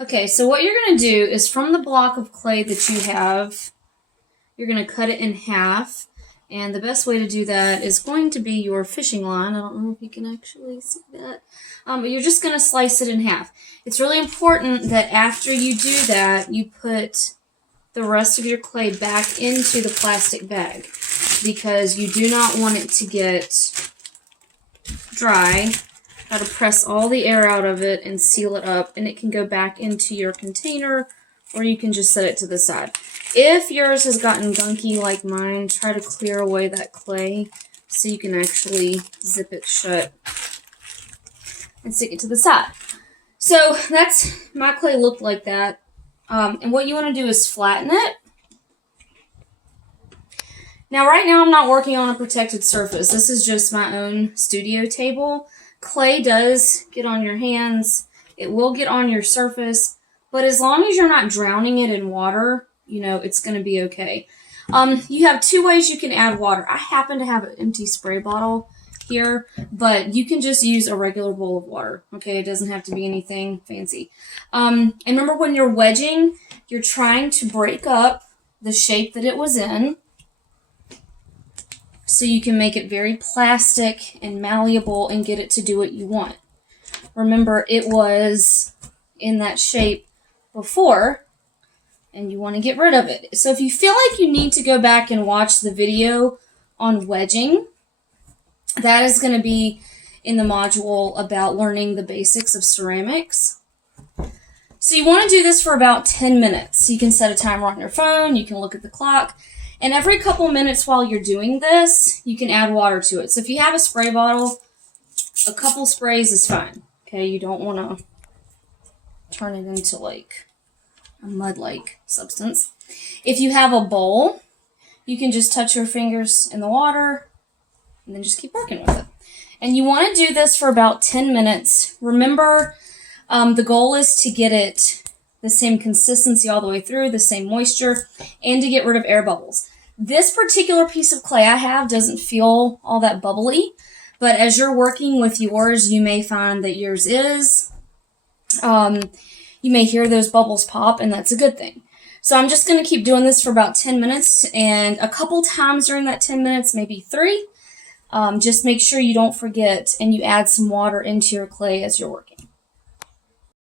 Okay, so what you're going to do is from the block of clay that you have, you're going to cut it in half. And the best way to do that is going to be your fishing line. I don't know if you can actually see that. But you're just going to slice it in half. It's really important that after you do that, you put the rest of your clay back into the plastic bag, because you do not want it to get dry. Got to press all the air out of it and seal it up, and it can go back into your container, or you can just set it to the side. If yours has gotten gunky like mine, try to clear away that clay so you can actually zip it shut and stick it to the side. So that's, my clay looked like that. And what you want to do is flatten it. Now right now I'm not working on a protected surface. This is just my own studio table. Clay does get on your hands. It will get on your surface. But as long as you're not drowning it in water, you know, it's going to be okay. You have two ways you can add water. I happen to have an empty spray bottle here, but you can just use a regular bowl of water. Okay, it doesn't have to be anything fancy. And remember, when you're wedging, you're trying to break up the shape that it was in, so you can make it very plastic and malleable and get it to do what you want. Remember, it was in that shape before, and you want to get rid of it. So if you feel like you need to go back and watch the video on wedging, that is going to be in the module about learning the basics of ceramics. So you want to do this for about 10 minutes. You can set a timer on your phone, you can look at the clock, and every couple minutes while you're doing this, you can add water to it. So if you have a spray bottle, a couple sprays is fine. Okay, you don't want to turn it into like a mud-like substance. If you have a bowl, you can just touch your fingers in the water and then just keep working with it. And you want to do this for about 10 minutes. Remember, the goal is to get it the same consistency all the way through, the same moisture, and to get rid of air bubbles. This particular piece of clay I have doesn't feel all that bubbly, but as you're working with yours, you may find that yours is. You may hear those bubbles pop, and that's a good thing. So I'm just going to keep doing this for about 10 minutes, and a couple times during that 10 minutes, maybe 3, just make sure you don't forget and you add some water into your clay as you're working.